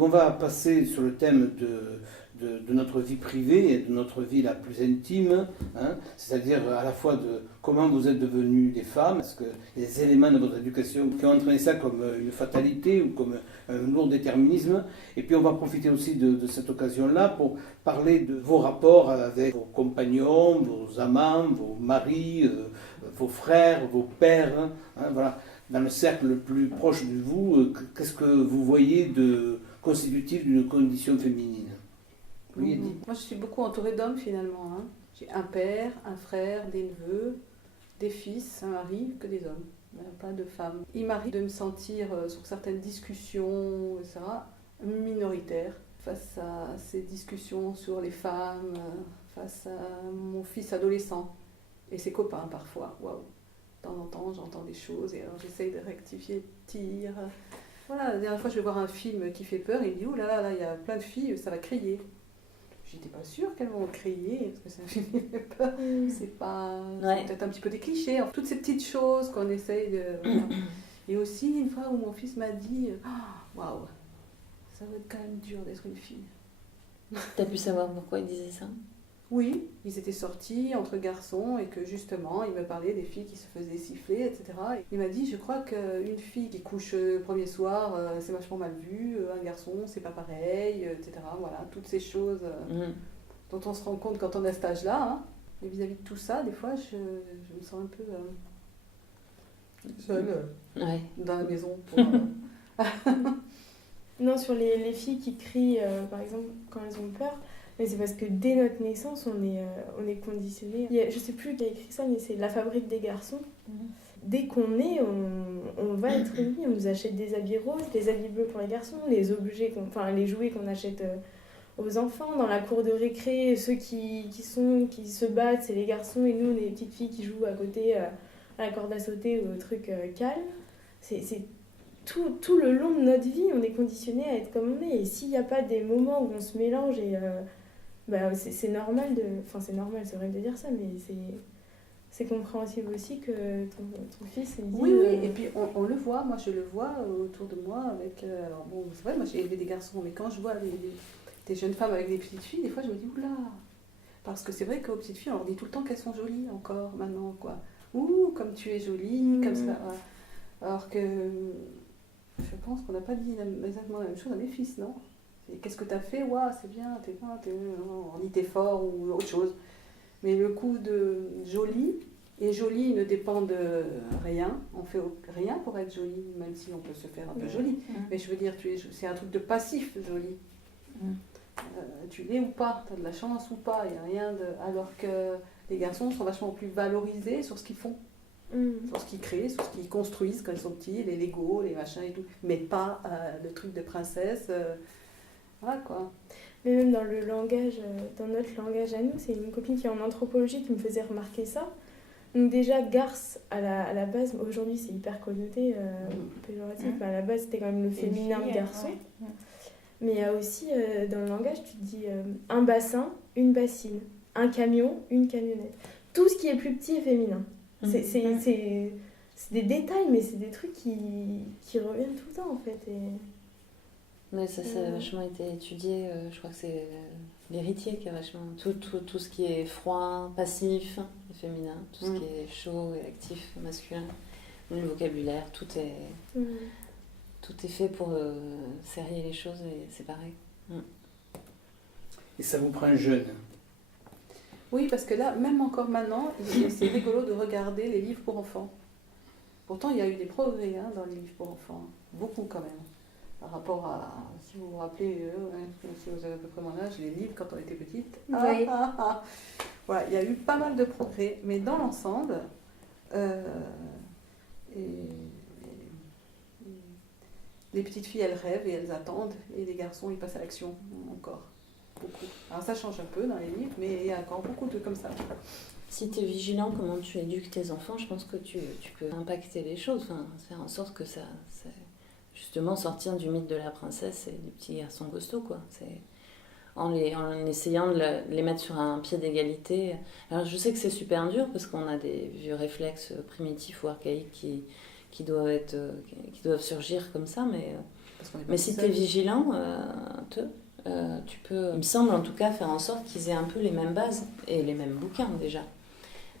On va passer sur le thème de notre vie privée et de notre vie la plus intime, hein, c'est-à-dire à la fois de comment vous êtes devenues des femmes, est-ce que les éléments de votre éducation qui ont entraîné ça comme une fatalité ou comme un lourd déterminisme, et puis on va profiter aussi de cette occasion-là pour parler de vos rapports avec vos compagnons, vos amants, vos maris, vos frères, vos pères, hein, voilà. Dans le cercle le plus proche de vous, qu'est-ce que vous voyez de constitutif d'une condition féminine? Oui, Edith. Moi, je suis beaucoup entourée d'hommes finalement. Hein. J'ai un père, un frère, des neveux, des fils, un mari, que des hommes, pas de femmes. Il m'arrive de me sentir, sur certaines discussions, etc., minoritaire face à ces discussions sur les femmes, face à mon fils adolescent et ses copains parfois. Waouh! De temps en temps, j'entends des choses et alors j'essaye de rectifier le tir. Voilà, la dernière fois, je vais voir un film qui fait peur et il me dit « Oh là là, là, il y a plein de filles, ça va crier ». J'étais pas sûre qu'elles vont crier, parce que c'est un film qui fait peur. C'est pas... Ouais. C'est peut-être un petit peu des clichés. Toutes ces petites choses qu'on essaye de... Voilà. Et aussi, une fois où mon fils m'a dit « Waouh, ça va être quand même dur d'être une fille ». T'as pu savoir pourquoi il disait ça? Oui, ils étaient sortis entre garçons et que justement, il me parlait des filles qui se faisaient siffler, etc. Il m'a dit, je crois qu'une fille qui couche le premier soir, c'est vachement mal vu, un garçon, c'est pas pareil, etc. Voilà, toutes ces choses dont on se rend compte quand on est à cet âge-là. Hein. Et vis-à-vis de tout ça, des fois, je me sens un peu seule dans la maison. Pour, Non, sur les filles qui crient, par exemple, quand elles ont peur, mais c'est parce que dès notre naissance, on est conditionné. Je sais plus qui a écrit ça, mais c'est La fabrique des garçons. Dès qu'on est, on va être une fille. On nous achète des habits roses, des habits bleus pour les garçons, les objets, les jouets qu'on achète aux enfants. Dans la cour de récré, ceux qui se battent, c'est les garçons, et nous, on est les petites filles qui jouent à côté à la corde à sauter ou au truc calme. C'est tout le long de notre vie, on est conditionné à être comme on est. Et s'il n'y a pas des moments où on se mélange, et c'est normal Enfin, c'est normal, c'est vrai de dire ça, mais c'est compréhensible aussi que ton fils... Il dit, oui, et puis on le voit, moi je le vois autour de moi avec... alors bon, c'est vrai, moi j'ai élevé des garçons, mais quand je vois des jeunes femmes avec des petites filles, des fois je me dis, oula. Parce que c'est vrai qu'aux petites filles, on leur dit tout le temps qu'elles sont jolies encore, maintenant, quoi. Ouh, comme tu es jolie, comme ça. Alors que... Je pense qu'on n'a pas dit exactement la même chose à mes fils, non? Et qu'est-ce que t'as fait? Waouh, c'est bien, on dit t'es fort ou autre chose. Mais le coup de joli, et joli ne dépend de rien. On fait rien pour être joli, même si on peut se faire un peu joli. Mais je veux dire, c'est un truc de passif, joli. Tu l'es ou pas, t'as de la chance ou pas, il n'y a rien de... Alors que les garçons sont vachement plus valorisés sur ce qu'ils font. Sur ce qu'ils créent, sur ce qu'ils construisent quand ils sont petits, les Lego, les machins et tout, mais pas le truc de princesse, voilà quoi. Mais même dans le langage, dans notre langage à nous, c'est une copine qui est en anthropologie qui me faisait remarquer ça. Donc déjà, garce, à la base, aujourd'hui c'est hyper connoté, péjoratif, mais à la base c'était quand même le féminin de garçon. Mais il y a aussi, dans le langage, tu te dis un bassin, une bassine, un camion, une camionnette. Tout ce qui est plus petit est féminin. C'est des détails, mais c'est des trucs qui reviennent tout le temps en fait. Mais ça a vachement été étudié, je crois que c'est l'héritier qui a vachement... Tout ce qui est froid, passif, et féminin, tout ce qui est chaud et actif, masculin, le vocabulaire, tout est fait pour serrer les choses et séparer. Et ça vous prend jeune. Oui, parce que là, même encore maintenant, c'est rigolo de regarder les livres pour enfants. Pourtant, il y a eu des progrès dans les livres pour enfants. Beaucoup quand même. Par rapport à, si vous vous rappelez, si vous avez à peu près mon âge, les livres quand on était petite. Oui. Voilà, il y a eu pas mal de progrès. Mais dans l'ensemble, les petites filles, elles rêvent et elles attendent. Et les garçons, ils passent à l'action encore. Beaucoup. Alors ça change un peu dans les livres, mais il y a encore beaucoup de comme ça. Si tu es vigilant comment tu éduques tes enfants, je pense que tu peux impacter les choses, faire en sorte que ça justement sortir du mythe de la princesse et du petit garçon costaud, quoi. C'est en essayant de les mettre sur un pied d'égalité. Alors je sais que c'est super dur parce qu'on a des vieux réflexes primitifs ou archaïques qui doivent surgir comme ça, mais si tu es vigilant, tu peux, il me semble en tout cas, faire en sorte qu'ils aient un peu les mêmes bases et les mêmes bouquins déjà.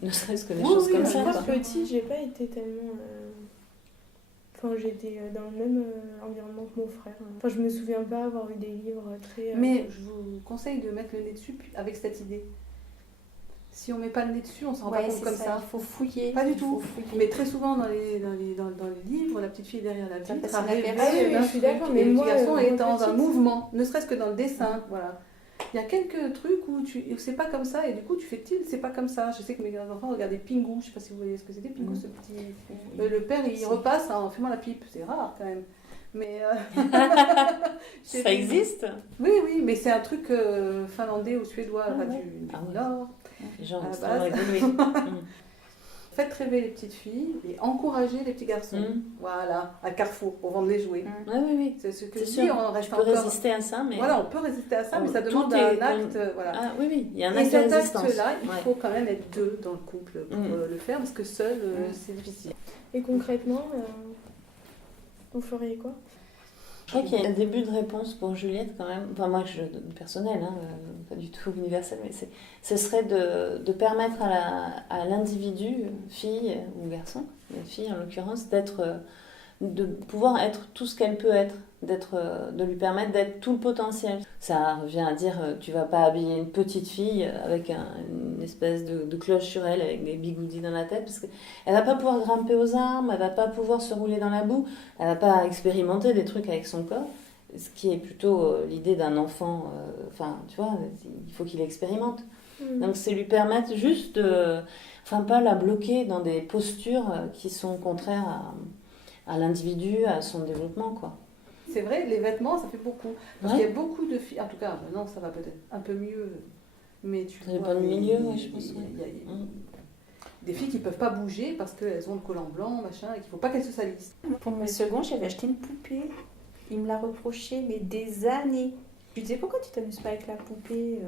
Ne serait-ce que des choses comme ça. Moi, petit, j'ai pas été tellement... Enfin, j'étais dans le même environnement que mon frère. Enfin, je me souviens pas avoir eu des livres très... Mais je vous conseille de mettre le nez dessus avec cette idée. Si on met pas le nez dessus, on s'en rend pas compte comme ça. Il faut fouiller. Pas du tout. Mais très souvent dans les livres, la petite fille derrière la vitre passe arrive. je suis d'accord, mais le moi, petit garçon est dans un petite, mouvement, ne serait-ce que dans le dessin. Voilà. Il y a quelques trucs où c'est pas comme ça et du coup tu fais c'est pas comme ça. Je sais que mes enfants regardaient Pingu, je sais pas si vous voyez ce que c'était Pingu, ce petit. Le père il repasse en fumant la pipe, c'est rare quand même. Mais ça existe. Oui, mais c'est un truc finlandais ou suédois du Nord. Les gens À la sont base. évolués. Faites rêver les petites filles et encouragez les petits garçons. Voilà, à Carrefour pour vendre les jouets. Oui. C'est ce que C'est je sûr. dis, on reste Tu peux encore. résister à ça, mais... Voilà, on peut résister à ça, mais ça Tout demande est un acte. Voilà. Ah oui, il y a un Et acte de cet résistance. acte-là, il faut quand même être deux dans le couple pour le faire, parce que seul, c'est difficile. Et concrètement, vous feriez quoi? Je crois qu'il y a un début de réponse pour Juliette quand même. Enfin, moi, personnel, pas du tout universel, mais ce serait de permettre à l'individu, fille ou garçon, la fille en l'occurrence, de pouvoir être tout ce qu'elle peut être, de lui permettre d'être tout le potentiel. Ça revient à dire, tu vas pas habiller une petite fille avec une espèce de cloche sur elle avec des bigoudis dans la tête, parce qu'elle va pas pouvoir grimper aux arbres, elle va pas pouvoir se rouler dans la boue, elle va pas expérimenter des trucs avec son corps, ce qui est plutôt l'idée d'un enfant, tu vois, il faut qu'il expérimente. Donc c'est lui permettre juste pas la bloquer dans des postures qui sont contraires à l'individu, à son développement, quoi. C'est vrai, les vêtements, ça fait beaucoup. Parce qu'il y a beaucoup de filles, en tout cas, maintenant ça va peut-être un peu mieux, mais tu Ça vois... dépend du milieu, je pense. Il y a des filles qui ne peuvent pas bouger parce qu'elles ont le collant blanc, machin, et qu'il ne faut pas qu'elles se salissent. Pour mon second, j'avais acheté une poupée. Il me l'a reproché, mais des années. Je lui disais, pourquoi tu t'amuses pas avec la poupée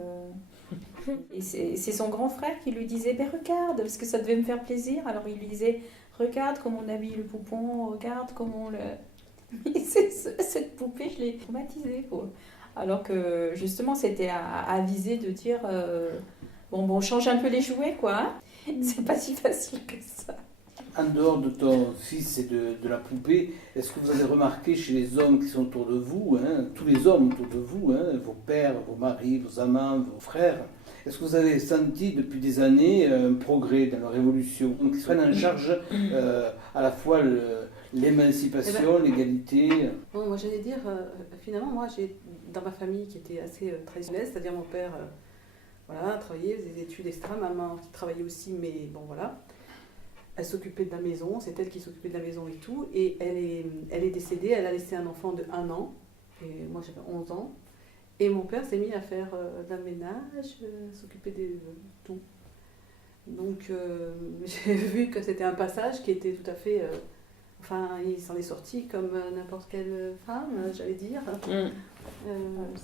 Et c'est son grand frère qui lui disait, regarde, parce que ça devait me faire plaisir. Alors il lui disait, regarde comment on habille le poupon, regarde comment on le... Et cette poupée, je l'ai traumatisée, quoi. Alors que justement, c'était à viser de dire, on change un peu les jouets, quoi. Hein. C'est pas si facile que ça. En dehors de ton fils et de la poupée, est-ce que vous avez remarqué chez les hommes qui sont autour de vous, tous les hommes autour de vous, vos pères, vos maris, vos amants, vos frères, est-ce que vous avez senti depuis des années un progrès dans leur évolution, donc ils prennent en charge à la fois l'émancipation, l'égalité? Bon, moi j'allais dire, finalement, moi j'ai dans ma famille qui était assez traditionnelle, c'est-à-dire mon père travaillait, faisait des études, etc. Maman qui travaillait aussi, mais bon voilà. Elle s'occupait de la maison, c'est elle qui s'occupait de la maison et tout. Et elle est décédée, elle a laissé un enfant de 1 an. Et moi j'avais 11 ans. Et mon père s'est mis à faire de la ménage, s'occuper de tout. Donc j'ai vu que c'était un passage qui était tout à fait... il s'en est sorti comme n'importe quelle femme, j'allais dire.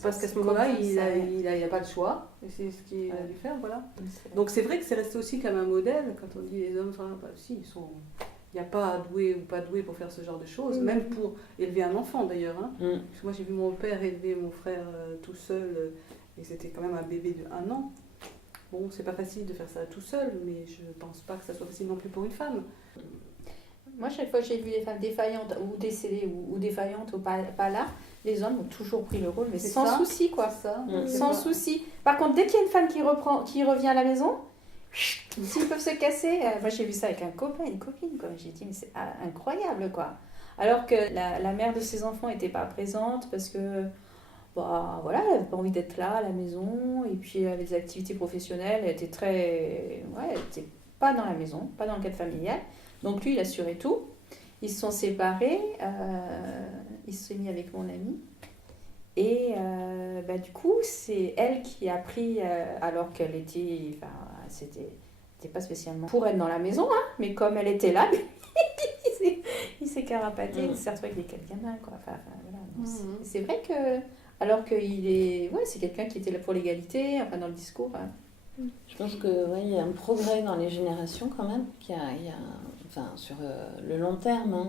Parce qu'à ce moment-là, il n'a pas de choix. Et c'est ce qu'il a dû faire, voilà. Donc c'est vrai que c'est resté aussi comme un modèle. Quand on dit les hommes, si, n'y a pas doué ou pas doué pour faire ce genre de choses, même pour élever un enfant d'ailleurs. Hein. Parce que moi j'ai vu mon père élever mon frère tout seul, et c'était quand même un bébé de 1 an. Bon, c'est pas facile de faire ça tout seul, mais je pense pas que ça soit facile non plus pour une femme. Moi, chaque fois que j'ai vu les femmes défaillantes ou décédées ou défaillantes ou pas là, les hommes ont toujours pris le rôle, mais C'est sans ça. souci, quoi. C'est ça. Sans souci. Par contre, dès qu'il y a une femme qui revient à la maison, s'ils peuvent se casser, moi j'ai vu ça avec un copain, une copine, quoi. J'ai dit, mais c'est incroyable, quoi. Alors que la mère de ses enfants n'était pas présente parce que, bah, voilà, elle n'avait pas envie d'être là à la maison, et puis les activités professionnelles, elle était ouais, elle était pas dans la maison, pas dans le cadre familial. Donc lui, il assurait tout. Ils se sont séparés, il se sont mis avec mon ami. Et bah, du coup, c'est elle qui a pris, alors qu'elle était, enfin, c'était pas spécialement pour être dans la maison, hein, mais comme elle était là, il s'est carapaté, il s'est retrouvé avec des 4 gamins, quoi. Enfin, voilà. Donc, c'est vrai que, alors qu'il est, ouais, c'est quelqu'un qui était là pour l'égalité, enfin dans le discours. Hein. Je pense que ouais, il y a un progrès dans les générations quand même, enfin, sur le long terme. Hein,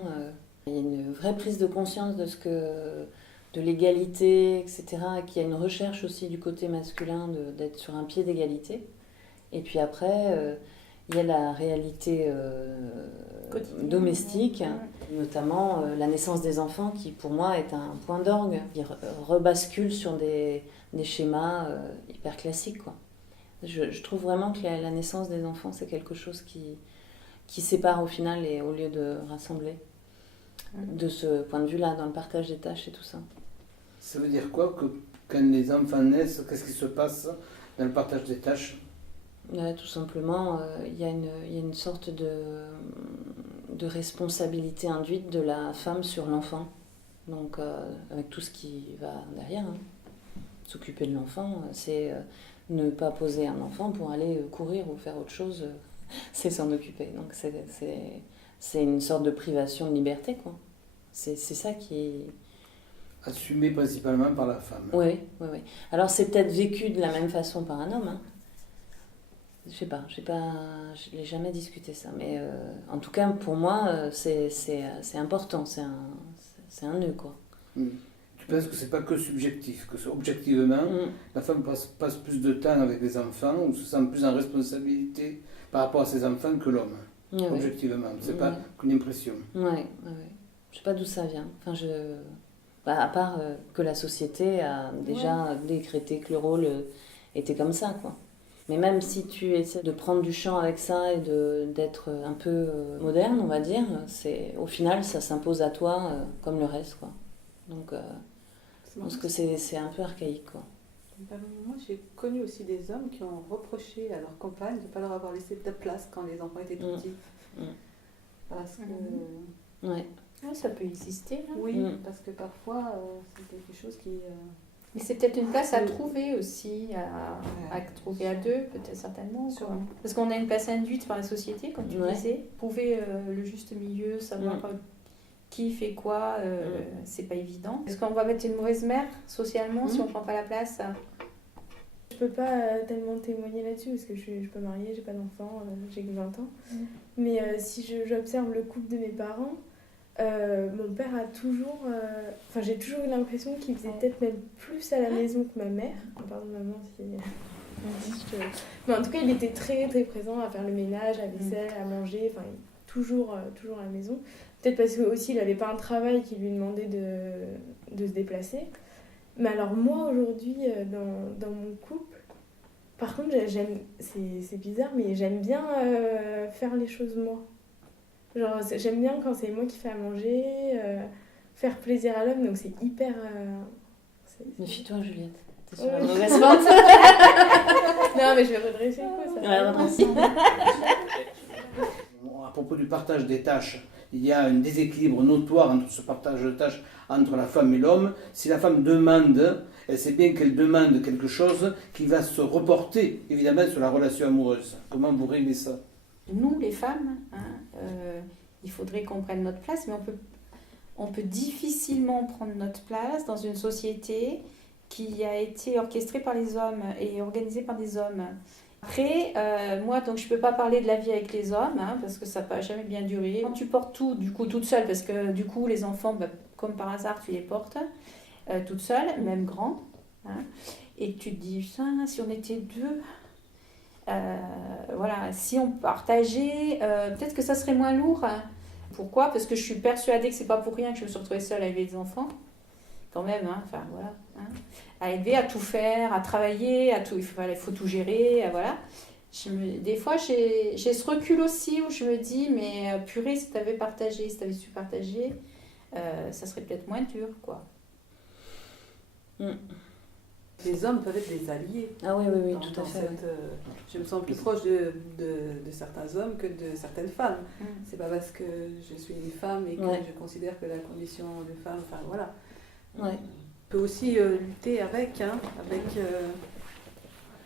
il y a une vraie prise de conscience de l'égalité, etc. Qu'il y a une recherche aussi du côté masculin d'être sur un pied d'égalité. Et puis après, il y a la réalité domestique, notamment la naissance des enfants, qui pour moi est un point d'orgue. Ils rebasculent sur des schémas hyper classiques, quoi. Je trouve vraiment que la naissance des enfants, c'est quelque chose qui sépare au final et au lieu de rassembler. De ce point de vue-là, dans le partage des tâches et tout ça. Ça veut dire quoi que quand les enfants naissent, qu'est-ce qui se passe dans le partage des tâches? Ouais, tout simplement, il y a une sorte de responsabilité induite de la femme sur l'enfant. Donc, avec tout ce qui va derrière, hein. S'occuper de l'enfant, c'est ne pas poser un enfant pour aller courir ou faire autre chose, c'est s'en occuper. Donc, c'est une sorte de privation de liberté, quoi. C'est ça qui... Assumé principalement par la femme. Oui. Alors, c'est peut-être vécu de la même façon par un homme, hein. Je sais pas, je l'ai jamais discuté ça, mais en tout cas pour moi c'est important, c'est un nœud, quoi. Tu penses que c'est pas que subjectif, que objectivement la femme passe plus de temps avec les enfants ou se sent plus en responsabilité par rapport à ses enfants que l'homme, objectivement, c'est pas qu'une impression. Ouais. Je sais pas d'où ça vient. Enfin à part que la société a déjà décrété que le rôle était comme ça, quoi. Mais même si tu essaies de prendre du champ avec ça et d'être un peu moderne, on va dire, au final, ça s'impose à toi comme le reste, quoi. Donc, je pense que c'est un peu archaïque, quoi. Moi, j'ai connu aussi des hommes qui ont reproché à leur compagne de ne pas leur avoir laissé de place quand les enfants étaient tout petits. Parce que... Ouais. Ah, ça peut exister. Hein. Oui, parce que parfois, c'est quelque chose qui... Mais c'est peut-être une place à trouver aussi, à trouver à deux, peut-être certainement. Quoi. Parce qu'on a une place induite par la société, comme tu disais. Trouver le juste milieu, savoir qui fait quoi, c'est pas évident. Est-ce qu'on va mettre une mauvaise mère socialement si on prend pas la place? Je peux pas tellement témoigner là-dessus parce que je suis pas mariée, j'ai pas d'enfant, j'ai que 20 ans. Mais si j'observe le couple de mes parents, mon père a toujours... j'ai toujours eu l'impression qu'il faisait peut-être même plus à la maison que ma mère. Pardon maman si... Mais en tout cas, il était très très présent à faire le ménage, la vaisselle, à manger, toujours à la maison. Peut-être parce que aussi il n'avait pas un travail qui lui demandait de se déplacer. Mais alors moi aujourd'hui, dans mon couple, par contre c'est bizarre, mais j'aime bien faire les choses moi. Genre j'aime bien quand c'est moi qui fais à manger, faire plaisir à l'homme, donc c'est hyper... Méfie-toi Juliette, t'es sur la mauvaise pente. Non mais je vais redresser quoi ça. Ouais, redresser. À propos du partage des tâches, il y a un déséquilibre notoire entre ce partage de tâches entre la femme et l'homme. Si la femme demande, c'est bien qu'elle demande quelque chose qui va se reporter évidemment sur la relation amoureuse. Comment vous réglez ça? Nous, les femmes, il faudrait qu'on prenne notre place, mais on peut difficilement prendre notre place dans une société qui a été orchestrée par les hommes et organisée par des hommes Après, moi, donc je peux pas parler de la vie avec les hommes, hein, parce que ça n'a jamais bien duré. Quand tu portes tout, du coup, toute seule, parce que du coup, les enfants, bah, comme par hasard, tu les portes toute seule, même grands, hein, et que tu te dis, putain, si on était deux, voilà, si on partageait, peut-être que ça serait moins lourd. Hein. Pourquoi ? Parce que je suis persuadée que c'est pas pour rien que je me suis retrouvée seule à élever des enfants. Quand même, hein, enfin voilà, hein, à élever, à tout faire, à travailler, à tout, il faut tout gérer, voilà. Des fois, j'ai ce recul aussi où je me dis, mais purée, si tu avais partagé, si tu avais su partager, ça serait peut-être moins dur, quoi. Les hommes peuvent être des alliés. Ah oui, oui, oui, Dans- tout dans à fait. cette, je me sens plus proche de certains hommes que de certaines femmes. C'est pas parce que je suis une femme et que Ouais. je considère que la condition de femme, enfin voilà. Ouais. On peut aussi lutter avec, hein,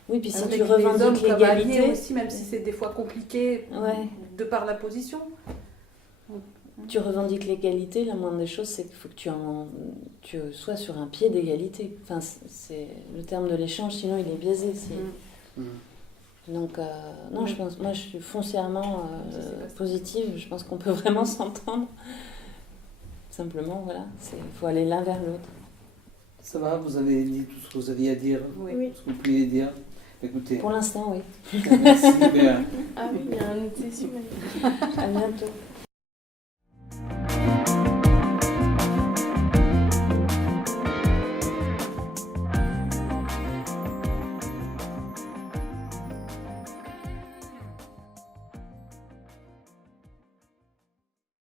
Oui, puis si avec tu les hommes revendiques comme alliés l'égalité, aussi, même si c'est des fois compliqué Ouais. de par la position. tu revendiques l'égalité, la moindre des choses, c'est qu'il faut que tu sois sur un pied d'égalité. Enfin, c'est le terme de l'échange, sinon il est biaisé. Donc, non, je pense, moi je suis foncièrement positive, je pense qu'on peut vraiment s'entendre. Simplement, voilà, il faut aller l'un vers l'autre. Ça va, vous avez dit tout ce que vous aviez à dire, Oui. tout ce que vous pouviez dire. Écoutez, Pour l'instant, oui. merci. Ah oui, il y a une autre session. À bientôt.